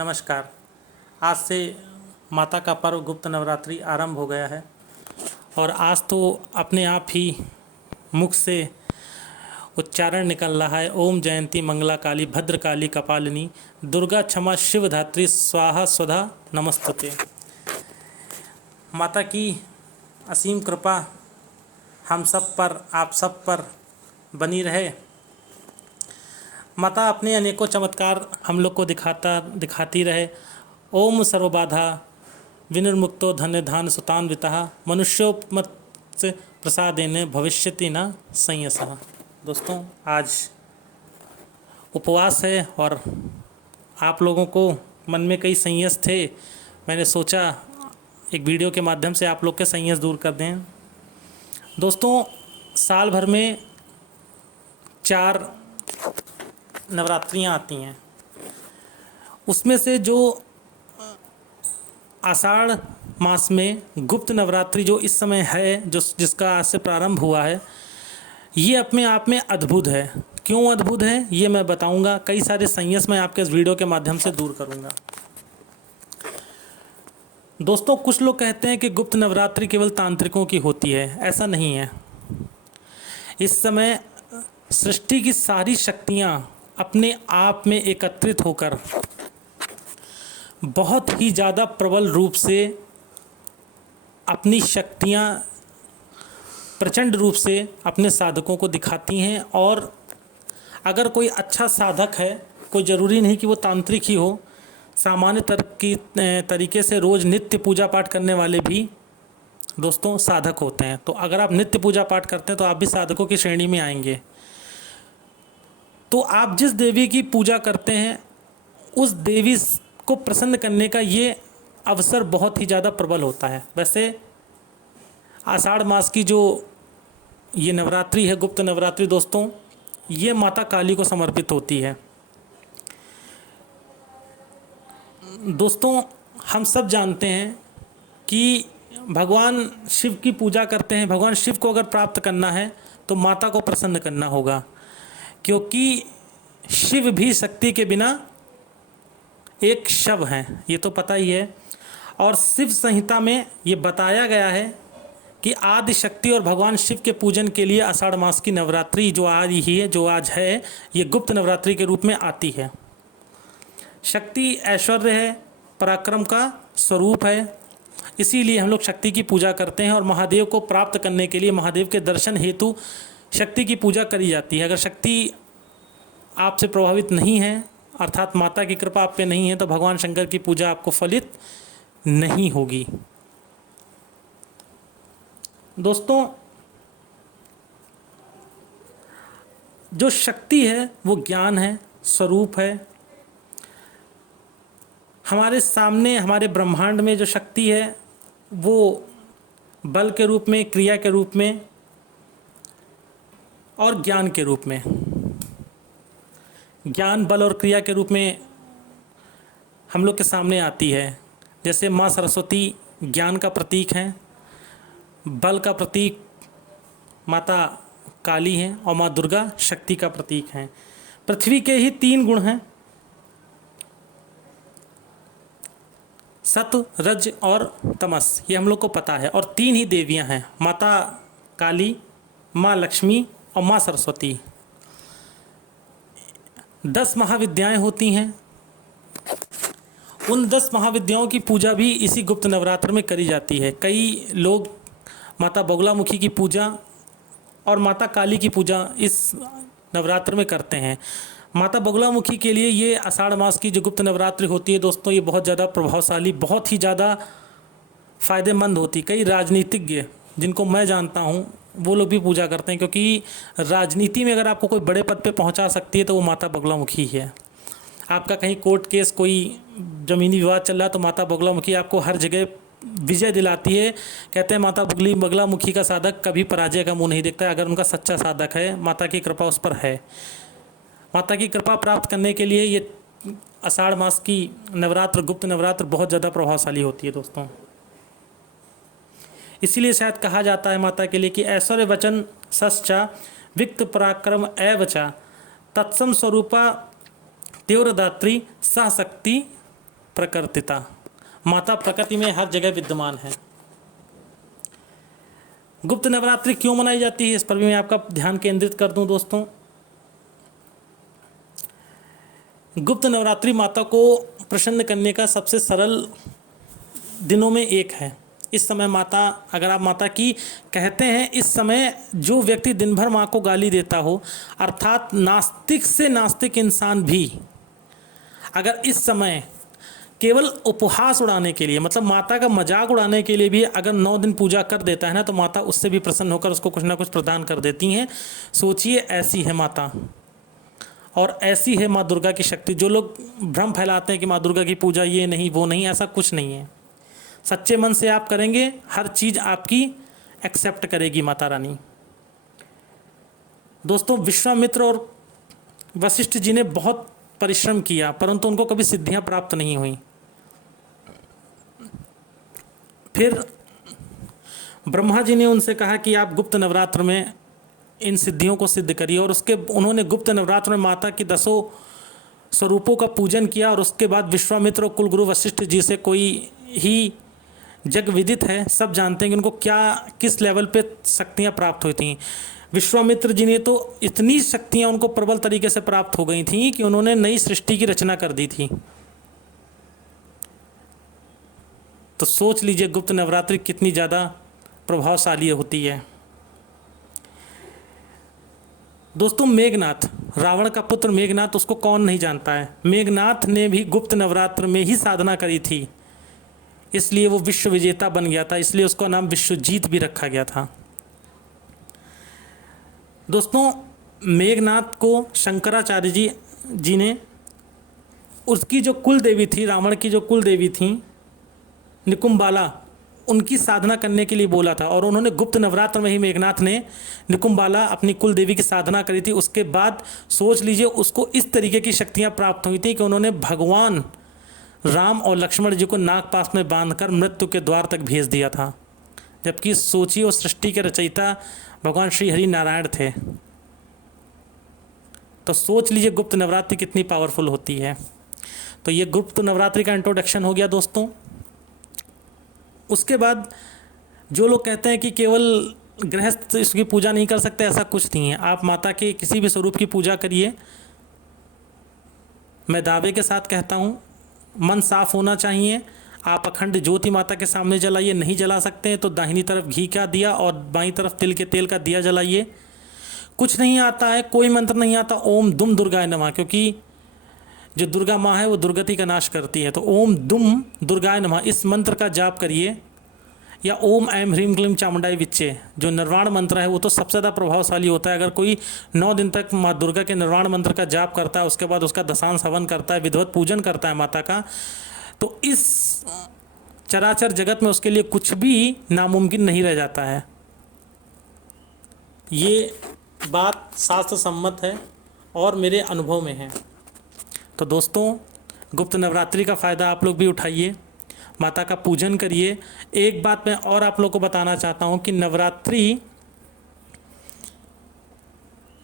नमस्कार। आज से माता का पर्व गुप्त नवरात्रि आरंभ हो गया है और आज तो अपने आप ही मुख से उच्चारण निकल रहा है, ओम जयंती मंगला काली भद्रकाली कपालिनी दुर्गा क्षमा शिवधात्री स्वाहा स्वधा नमस्तुते। माता की असीम कृपा हम सब पर, आप सब पर बनी रहे। माता अपने अनेकों चमत्कार हम लोग को दिखाती रहे। ओम सर्वबाधा विनिर्मुक्तो धन्य धान सुतान्वितः मनुष्योपमत प्रसादेन भविष्यति न संयसः। दोस्तों, आज उपवास है और आप लोगों को मन में कई संयस थे। मैंने सोचा एक वीडियो के माध्यम से आप लोग के संयस दूर कर दें। दोस्तों, साल भर में 4 नवरात्रियां आती हैं। उसमें से जो आषाढ़ मास में गुप्त नवरात्रि जो इस समय है, जिसका आज से प्रारंभ हुआ है, ये अपने आप में अद्भुत है। क्यों अद्भुत है ये मैं बताऊंगा। कई सारे संयस मैं आपके इस वीडियो के माध्यम से दूर करूंगा। दोस्तों, कुछ लोग कहते हैं कि गुप्त नवरात्रि केवल तांत्रिकों की होती है। ऐसा नहीं है। इस समय सृष्टि की सारी शक्तियां अपने आप में एकत्रित होकर बहुत ही ज़्यादा प्रबल रूप से अपनी शक्तियां प्रचंड रूप से अपने साधकों को दिखाती हैं। और अगर कोई अच्छा साधक है, कोई ज़रूरी नहीं कि वो तांत्रिक ही हो, सामान्य तरीके से रोज़ नित्य पूजा पाठ करने वाले भी दोस्तों साधक होते हैं। तो अगर आप नित्य पूजा पाठ करते हैं तो आप भी साधकों की श्रेणी में आएंगे। तो आप जिस देवी की पूजा करते हैं उस देवी को प्रसन्न करने का ये अवसर बहुत ही ज़्यादा प्रबल होता है। वैसे आषाढ़ मास की जो ये नवरात्रि है, गुप्त नवरात्रि दोस्तों, ये माता काली को समर्पित होती है। दोस्तों, हम सब जानते हैं कि भगवान शिव की पूजा करते हैं। भगवान शिव को अगर प्राप्त करना है तो माता को प्रसन्न करना होगा, क्योंकि शिव भी शक्ति के बिना एक शव हैं, ये तो पता ही है। और शिव संहिता में ये बताया गया है कि आदि शक्ति और भगवान शिव के पूजन के लिए आषाढ़ मास की नवरात्रि जो आज है, ये गुप्त नवरात्रि के रूप में आती है। शक्ति ऐश्वर्य है, पराक्रम का स्वरूप है। इसीलिए हम लोग शक्ति की पूजा करते हैं और महादेव को प्राप्त करने के लिए, महादेव के दर्शन हेतु शक्ति की पूजा करी जाती है। अगर शक्ति आपसे प्रभावित नहीं है, अर्थात माता की कृपा आप पे नहीं है, तो भगवान शंकर की पूजा आपको फलित नहीं होगी। दोस्तों, जो शक्ति है वो ज्ञान है, स्वरूप है। हमारे सामने, हमारे ब्रह्मांड में जो शक्ति है वो बल के रूप में, क्रिया के रूप में और ज्ञान के रूप में, ज्ञान, बल और क्रिया के रूप में हम लोग के सामने आती है। जैसे माँ सरस्वती ज्ञान का प्रतीक हैं, बल का प्रतीक माता काली हैं और माँ दुर्गा शक्ति का प्रतीक हैं। पृथ्वी के ही 3 गुण हैं, सत्व, रज और तमस, ये हम लोग को पता है। और 3 ही देवियां हैं, माता काली, माँ लक्ष्मी और माँ सरस्वती। 10 महाविद्याएं होती हैं। उन 10 महाविद्याओं की पूजा भी इसी गुप्त नवरात्र में करी जाती है। कई लोग माता बगुलामुखी की पूजा और माता काली की पूजा इस नवरात्र में करते हैं। माता बगुलामुखी के लिए ये आषाढ़ मास की जो गुप्त नवरात्रि होती है दोस्तों, ये बहुत ज़्यादा प्रभावशाली, बहुत ही ज़्यादा फ़ायदेमंद होती। कई राजनीतिज्ञ जिनको मैं जानता हूँ वो लोग भी पूजा करते हैं, क्योंकि राजनीति में अगर आपको कोई बड़े पद पे पहुंचा सकती है तो वो माता बगुलामुखी है। आपका कहीं कोर्ट केस, कोई ज़मीनी विवाद चल रहा है तो माता बगुलामुखी आपको हर जगह विजय दिलाती है। कहते हैं माता बगुलामुखी का साधक कभी पराजय का मुंह नहीं देखता है, अगर उनका सच्चा साधक है, माता की कृपा उस पर है। माता की कृपा प्राप्त करने के लिए ये आषाढ़ मास की नवरात्र, गुप्त नवरात्र बहुत ज़्यादा प्रभावशाली होती है दोस्तों। इसीलिए शायद कहा जाता है माता के लिए कि ऐश्वर्य वचन सच्चा विक्त पराक्रम एवचा तत्सम स्वरूपा तीव्रदात्री सहशक्ति प्रकृतिता, माता प्रकृति में हर जगह विद्यमान है। गुप्त नवरात्रि क्यों मनाई जाती है, इस पर भी मैं आपका ध्यान केंद्रित कर दूं दोस्तों। गुप्त नवरात्रि माता को प्रसन्न करने का सबसे सरल दिनों में एक है। इस समय माता, अगर आप माता की कहते हैं, इस समय जो व्यक्ति दिन भर माँ को गाली देता हो, अर्थात नास्तिक से नास्तिक इंसान भी अगर इस समय केवल उपहास उड़ाने के लिए, मतलब माता का मजाक उड़ाने के लिए भी अगर 9 दिन पूजा कर देता है ना, तो माता उससे भी प्रसन्न होकर उसको कुछ ना कुछ प्रदान कर देती हैं। सोचिए, ऐसी है माता और ऐसी है माँ दुर्गा की शक्ति। जो लोग भ्रम फैलाते हैं कि माँ दुर्गा की पूजा ये नहीं वो नहीं, ऐसा कुछ नहीं है। सच्चे मन से आप करेंगे, हर चीज़ आपकी एक्सेप्ट करेगी माता रानी। दोस्तों, विश्वामित्र और वशिष्ठ जी ने बहुत परिश्रम किया, परंतु उनको कभी सिद्धियां प्राप्त नहीं हुई। फिर ब्रह्मा जी ने उनसे कहा कि आप गुप्त नवरात्र में इन सिद्धियों को सिद्ध करिए, और उन्होंने गुप्त नवरात्र में माता की 10 स्वरूपों का पूजन किया। और उसके बाद विश्वामित्र और कुलगुरु वशिष्ठ जी से कोई ही जग विदित है, सब जानते हैं कि उनको किस लेवल पे शक्तियाँ प्राप्त हुई थी। विश्वामित्र जी ने तो इतनी शक्तियाँ उनको प्रबल तरीके से प्राप्त हो गई थी कि उन्होंने नई सृष्टि की रचना कर दी थी। तो सोच लीजिए गुप्त नवरात्रि कितनी ज़्यादा प्रभावशाली होती है। दोस्तों, मेघनाथ, रावण का पुत्र मेघनाथ, उसको कौन नहीं जानता है। मेघनाथ ने भी गुप्त नवरात्र में ही साधना करी थी, इसलिए वो विश्व विजेता बन गया था, इसलिए उसका नाम विश्वजीत भी रखा गया था। दोस्तों, मेघनाथ को शंकराचार्य जी ने उसकी जो कुल देवी थी, रावण की जो कुल देवी थी निकुंबाला, उनकी साधना करने के लिए बोला था। और उन्होंने गुप्त नवरात्र में ही मेघनाथ ने निकुंबाला अपनी कुल देवी की साधना करी थी। उसके बाद सोच लीजिए उसको इस तरीके की शक्तियाँ प्राप्त हुई थी कि उन्होंने भगवान राम और लक्ष्मण जी को नागपाश में बांधकर मृत्यु के द्वार तक भेज दिया था। जबकि सोचिए, उस सृष्टि के रचयिता भगवान श्री हरि नारायण थे। तो सोच लीजिए गुप्त नवरात्रि कितनी पावरफुल होती है। तो ये गुप्त नवरात्रि का इंट्रोडक्शन हो गया दोस्तों। उसके बाद जो लोग कहते हैं कि केवल गृहस्थ इसकी पूजा नहीं कर सकते, ऐसा कुछ नहीं है। आप माता के किसी भी स्वरूप की पूजा करिए। मैं दावे के साथ कहता हूँ, मन साफ होना चाहिए। आप अखंड ज्योति माता के सामने जलाइए, नहीं जला सकते हैं तो दाहिनी तरफ घी का दिया और बाईं तरफ तिल के तेल का दिया जलाइए। कुछ नहीं आता है, कोई मंत्र नहीं आता, ओम दुम दुर्गाय नमः, क्योंकि जो दुर्गा माँ है वो दुर्गति का नाश करती है। तो ओम दुम दुर्गाय नमः इस मंत्र का जाप करिए, या ओम ऐम ह्रीम क्लीम चामुंडाई विच्चे, जो निर्वाण मंत्र है वो तो सबसे ज़्यादा प्रभावशाली होता है। अगर कोई 9 दिन तक माँ दुर्गा के निर्वाण मंत्र का जाप करता है, उसके बाद उसका दशांश हवन करता है, विधिवत पूजन करता है माता का, तो इस चराचर जगत में उसके लिए कुछ भी नामुमकिन नहीं रह जाता है। ये बात शास्त्र सम्मत है और मेरे अनुभव में है। तो दोस्तों, गुप्त नवरात्रि का फ़ायदा आप लोग भी उठाइए, माता का पूजन करिए। एक बात मैं और आप लोग को बताना चाहता हूँ कि नवरात्रि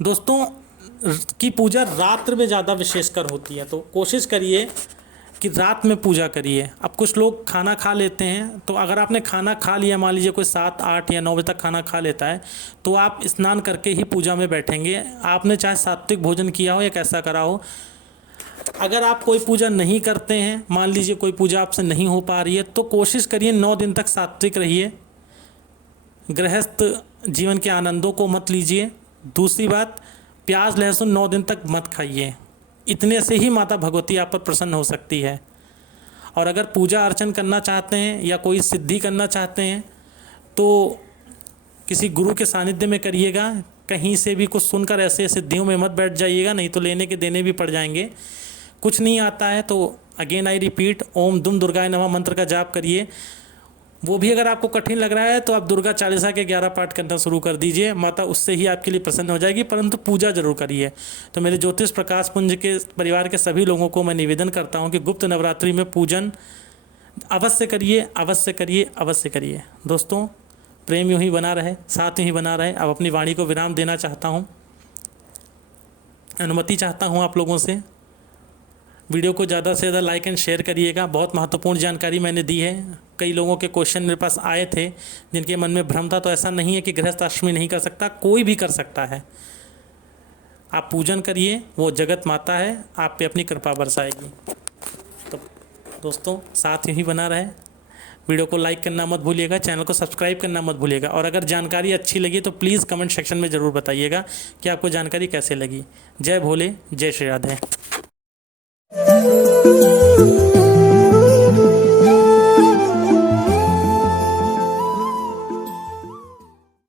दोस्तों की पूजा रात्र में ज़्यादा विशेषकर होती है। तो कोशिश करिए कि रात में पूजा करिए। अब कुछ लोग खाना खा लेते हैं, तो अगर आपने खाना खा लिया, मान लीजिए कोई 7, 8 या 9 बजे तक खाना खा लेता है, तो आप स्नान करके ही पूजा में बैठेंगे। आपने चाहे सात्विक भोजन किया हो या कैसा करा हो। अगर आप कोई पूजा नहीं करते हैं, मान लीजिए कोई पूजा आपसे नहीं हो पा रही है, तो कोशिश करिए 9 दिन तक सात्विक रहिए, गृहस्थ जीवन के आनंदों को मत लीजिए। दूसरी बात, प्याज लहसुन 9 दिन तक मत खाइए। इतने से ही माता भगवती आप पर प्रसन्न हो सकती है। और अगर पूजा अर्चन करना चाहते हैं या कोई सिद्धि करना चाहते हैं, तो किसी गुरु के सानिध्य में करिएगा। कहीं से भी कुछ सुनकर ऐसे सिद्धियों में मत बैठ जाइएगा, नहीं तो लेने के देने भी पड़ जाएंगे। कुछ नहीं आता है तो अगेन आई रिपीट, ओम दुम दुर्गाय नमः मंत्र का जाप करिए। वो भी अगर आपको कठिन लग रहा है तो आप दुर्गा चालीसा के 11 पाठ करना शुरू कर दीजिए, माता उससे ही आपके लिए प्रसन्न हो जाएगी, परंतु पूजा जरूर करिए। तो मेरे ज्योतिष प्रकाश पुंज के परिवार के सभी लोगों को मैं निवेदन करता हूँ कि गुप्त नवरात्रि में पूजन अवश्य करिए, अवश्य करिए, अवश्य करिए। दोस्तों, प्रेम यूँ ही बना रहे, साथ यूँ ही बना रहे। अब अपनी वाणी को विराम देना चाहता हूँ, अनुमति चाहता हूँ आप लोगों से। वीडियो को ज़्यादा से ज़्यादा लाइक एंड शेयर करिएगा। बहुत महत्वपूर्ण जानकारी मैंने दी है। कई लोगों के क्वेश्चन मेरे पास आए थे जिनके मन में भ्रम था, तो ऐसा नहीं है कि गृहस्थाश्रमी नहीं कर सकता, कोई भी कर सकता है। आप पूजन करिए, वो जगत माता है, आप पे अपनी कृपा बरसाएगी। तो दोस्तों, साथ ही बना रहे, वीडियो को लाइक करना मत भूलिएगा, चैनल को सब्सक्राइब करना मत भूलिएगा, और अगर जानकारी अच्छी लगी तो प्लीज़ कमेंट सेक्शन में ज़रूर बताइएगा कि आपको जानकारी कैसे लगी। जय भोले, जय श्री राधे।